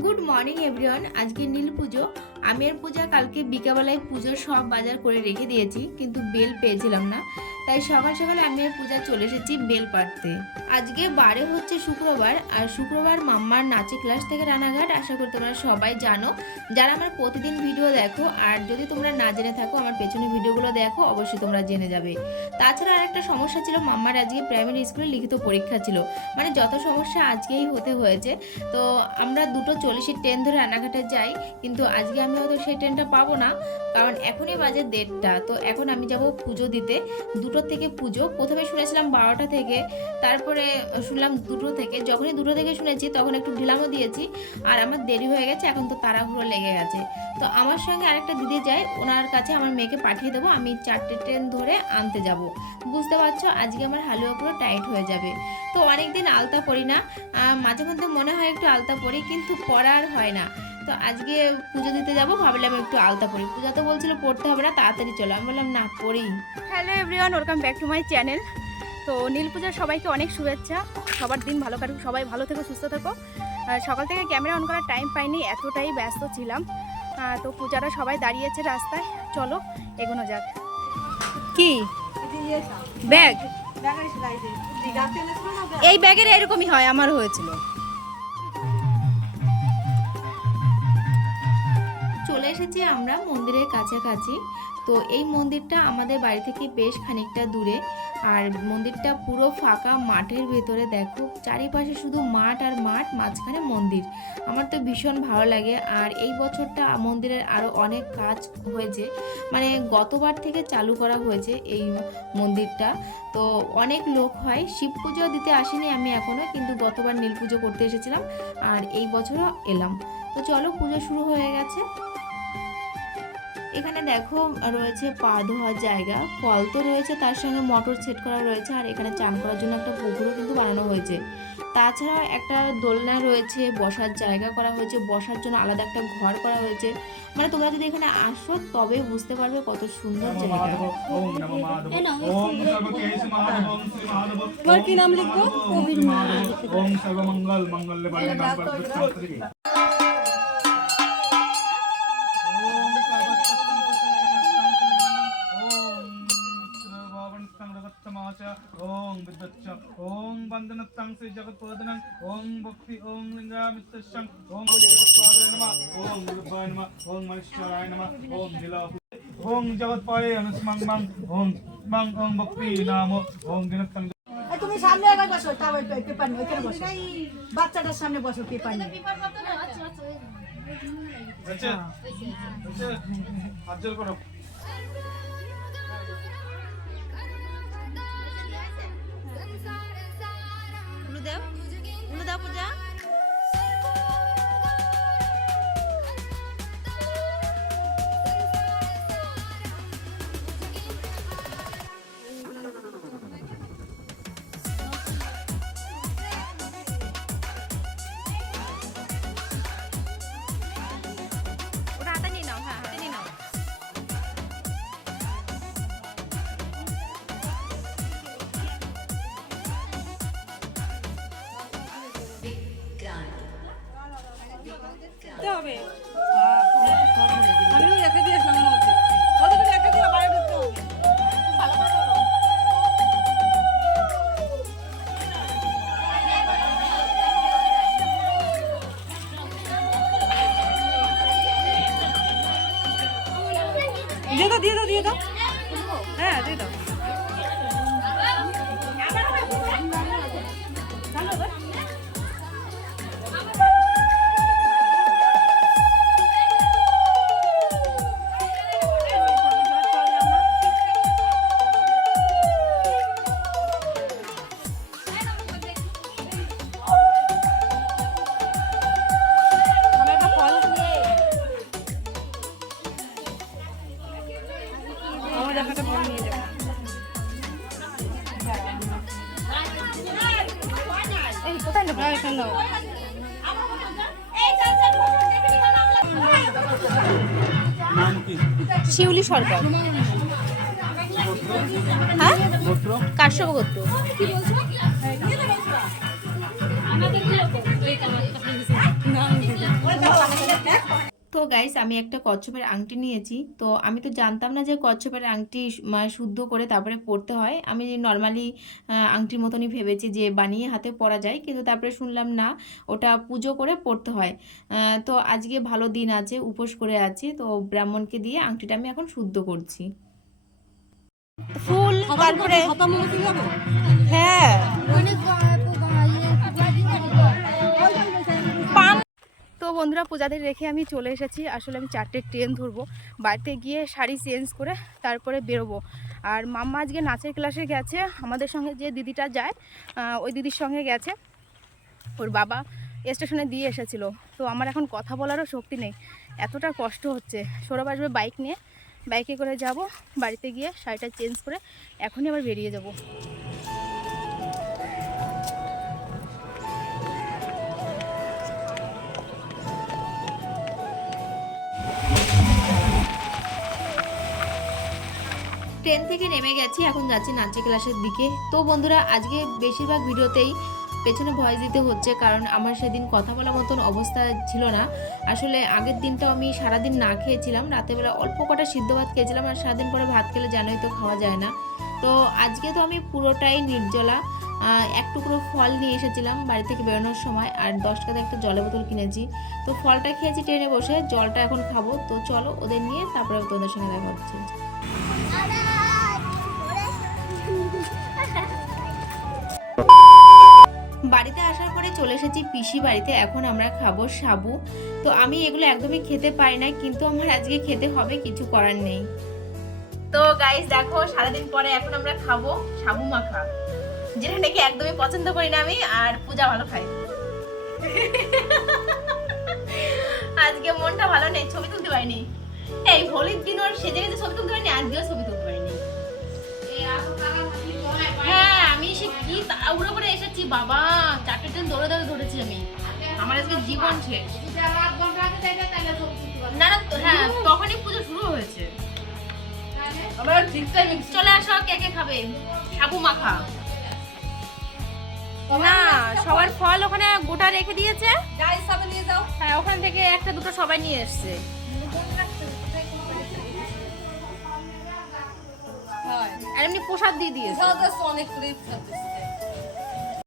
Good morning everyone. আজকে নীল পুজো, আমের পূজা। কালকে বিকালবেলায় পুজোর সব বাজার করে রেখে দিয়েছি, কিন্তু বেল পেয়েছিলাম না, তাই সকাল সকালে আমের পূজা চলে এসেছি বেল পাড়তে। আজকে বারে হচ্ছে শুক্রবার, আর শুক্রবার মাম্মার নাচে ক্লাস থেকে রানাঘাট। আশা করি তোমরা সবাই জানো, যারা আমার প্রতিদিন ভিডিও দেখো, আর যদি তোমরা না জেনে থাকো আমার পেছনে ভিডিওগুলো দেখো, অবশ্যই তোমরা জেনে যাবে। তাছাড়া আরেকটা সমস্যা ছিল, মাম্মার আজকে প্রাইমারি স্কুলে লিখিত পরীক্ষা ছিল, মানে যত সমস্যা আজকেই হতে হয়েছে। তো আমরা 2:40 ট্রেন ধরে রানাঘাটে যাই, কিন্তু আজকে আমি হয়তো সেই ট্রেনটা পাবো না, কারণ এখনই বাজে 1:30। তো এখন আমি যাব পুজো দিতে। 2টো থেকে পুজো, প্রথমে শুনেছিলাম 12টা থেকে, তারপরে শুনলাম 2টো থেকে। যখনই 2টো থেকে শুনেছি তখন একটু ঢিলামও দিয়েছি, আর আমার দেরি হয়ে গেছে, এখন তো তাড়াহুড়ো লেগে গেছে। তো আমার সঙ্গে আরেকটা দিদি যায়, ওনার কাছে আমার মেয়েকে পাঠিয়ে দেবো, আমি 4টে ট্রেন ধরে আনতে যাব। বুঝতে পারছো, আজকে আমার হালুয়া পুরো টাইট হয়ে যাবে। তো অনেকদিন আলতা পরি না, মাঝে মধ্যে মনে হয় একটু আলতা পরি, কিন্তু পরার হয় না। তো আজকে পুজো দিতে যাব, ভাবলাম একটু আলতা পরি। পূজা তো বলছিল পড়তে হবে না, তাড়াতাড়ি চলো, আমি বললাম না পড়ি। Hello everyone, welcome back to my channel. তো নীল পূজার সবাইকে অনেক শুভেচ্ছা। সবার দিন ভালো কাটুক, সবাই ভালো থেকো, সুস্থ থেকো। সকাল থেকে ক্যামেরা অন করার টাইম পাইনি, এতটাই ব্যস্ত ছিলাম। তো পূজারা সবাই দাঁড়িয়েছে রাস্তায়, চলো এগোনো যাক। কি ব্যাগ? এই ব্যাগের এরকমই হয়, আমারও হয়েছিল। চলে এসেছি আমরা মন্দিরের কাছাকাছি। তো এই মন্দিরটা আমাদের বাড়ি থেকে বেশ খানিকটা দূরে, আর মন্দিরটা পুরো ফাঁকা মাঠের ভেতরে। দেখো চারিপাশে শুধু মাঠ আর মাঠ, মাঝখানে মন্দির। আমার তো ভীষণ ভালো লাগে। আর এই বছরটা মন্দিরের আরও অনেক কাজ হয়েছে, মানে গতবার থেকে চালু করা হয়েছে এই মন্দিরটা। তো অনেক লোক হয়। শিব পুজো দিতে আসিনি আমি এখনও, কিন্তু গতবার নীল পুজো করতে এসেছিলাম, আর এই বছরও এলাম। তো চলো, পুজো শুরু হয়ে গেছে। এখানে দেখো রয়েছে পা ধোয়ার জায়গা, কল তো রয়েছে, তার সঙ্গে মোটর সেট করা রয়েছে, আর এখানে চান করার জন্য একটা পুকুরও কিন্তু বানানো হয়েছে। তাছাড়া একটা দোলনা রয়েছে, বসার জায়গা করা হয়েছে, বসার জন্য আলাদা একটা ঘর করা হয়েছে। মানে তোমরা যদি এখানে আসো তবে বুঝতে পারবে কত সুন্দর জায়গা। কি নাম লিখবো? ওম সর্বমঙ্গল মঙ্গলে ओम विद्वच्च ओम बंदनत्तं श्री जगत्प्रदनं ओम भक्ति ओम लिंगामित्तशं ओम जगत्पादाय नमः ओम गुरुभ्याय नमः ओम महेश्वराय नमः ओम नीला ओम जगत्पाये अनुस्मंगं ओम मंग ओम भक्ति नामो ओम दिनत्तं। তুমি সামনে আগে বসো, তাও পেপার নিয়ে ওখানে বসো, বাচ্চাটার সামনে বসো, পেপার নিয়ে। আচ্ছা আচ্ছা হাত জোর করো। অনুদাও পূজা। ওটা হাতে নিয়ে নাও, হ্যাঁ হাতে নিয়ে নাও। হবে আমি রেখে দিয়ে আসলাম মধ্যে, ওদিকে রেখে দিয়ে বাইরে ঢুকতে হবে। ভালো করে করো। দিয়ে দাও, দিয়ে দাও, হ্যাঁ দিয়ে দাও। শিউলি সরকার। হ্যাঁ, কাশ্যপ গোত্র। গাইস আমি একটা কচ্ছপের আংটি নিয়েছি। তো আমি তো জানতাম না যে কচ্ছপের আংটি মানে শুদ্ধ করে তারপরে পরতে হয়। আমি নর্মালি আংটির মতনই ভেবেছি যে বানিয়ে হাতে পরা যায়, কিন্তু তারপরে শুনলাম না, ওটা পুজো করে পরতে হয়। তো আজকে ভালো দিন আছে, উপোস করে আছি, তো ব্রাহ্মণকে দিয়ে আংটিটা আমি এখন শুদ্ধ করছি। ফুল তারপরে হ্যাঁ পান। তো বন্ধুরা পূজাদের রেখে আমি চলে এসেছি। আসলে আমি 4টে ট্রেন ধরবো, বাড়িতে গিয়ে শাড়ি চেঞ্জ করে তারপরে বেরোবো। আর মাম্মা আজকে নাচের ক্লাসে গেছে, আমাদের সঙ্গে যে দিদিটা যায় ওই দিদির সঙ্গে গেছে। ওর বাবা স্টেশনে দিয়ে এসেছিলো। তো আমার এখন কথা বলারও শক্তি নেই, এতটা কষ্ট হচ্ছে। সৌরভ আসবে বাইক নিয়ে, বাইকে করে যাব, বাড়িতে গিয়ে শাড়িটা চেঞ্জ করে এখনই আবার বেরিয়ে যাব। ট্রেন থেকে নেমে গেছি, এখন যাচ্ছি নাচের ক্লাসের দিকে। তো বন্ধুরা আজকে বেশিরভাগ ভিডিওতেই পেছনে ভয়েস দিতে হচ্ছে, কারণ আমার সেদিন কথা বলার মতন অবস্থা ছিল না। আসলে আগের দিনটাও আমি সারাদিন না খেয়েছিলাম, রাতেরবেলা অল্প কটা সিদ্ধ ভাত খেয়েছিলাম, আর সারাদিন পরে ভাত খেলে জানোই তো খাওয়া যায় না। তো আজকে তো আমি পুরোটাই নির্জলা। এক টুকরো ফল নিয়ে এসেছিলাম বাড়ি থেকে বেরোনোর সময়, আর 10 টাকাতে একটা জলের বোতল কিনেছি। তো ফলটা খেয়েছি ট্রেনে বসে, জলটা এখন খাবো। তো চলো ওদের নিয়ে তারপরে তোদের সঙ্গে দেখা হচ্ছে। বাড়িতে আসার পরে চলে এসেছি পিসি বাড়িতে, এখন আমরা খাবো সাবু। তো আমি এগুলো একদমই খেতে পারি না, কিন্তু আমার আজকে খেতে হবে, কিছু করার নেই। তো গাইস দেখো, সারাদিন পরে এখন আমরা খাবো সাবু মাখা, যেটা নাকি একদমই পছন্দ করি না আমি, আর পূজা ভালো খাই। আজকে মনটা ভালো নেই, ছবি তুলতে পারিনি। এই হোলির দিন ওর সেজে গেছে, ছবি তুলতে পারিনি, আজকেও ছবি তুলতে পারিনি। হ্যাঁ আমি সে কি তাড়াহুড়ো করে এসেছি বাবা, 4টে ট্রেন দৌড়ে দৌড়ে ধরেছি আমি, আমার আজকে জীবন শেষ। না না হ্যাঁ তখনই পুজো শুরু হয়েছে। চলে আসো, কে কে খাবে সাবু মাখা? না সবার ফল ওখানে গোটা রেখে দিয়েছে, নিয়ে যাও। হ্যাঁ ওখান থেকে একটা দুটো সবাই নিয়ে এসছে। হয় আর এমনি প্রসাদ দিয়ে দিয়েছে। অনেক করে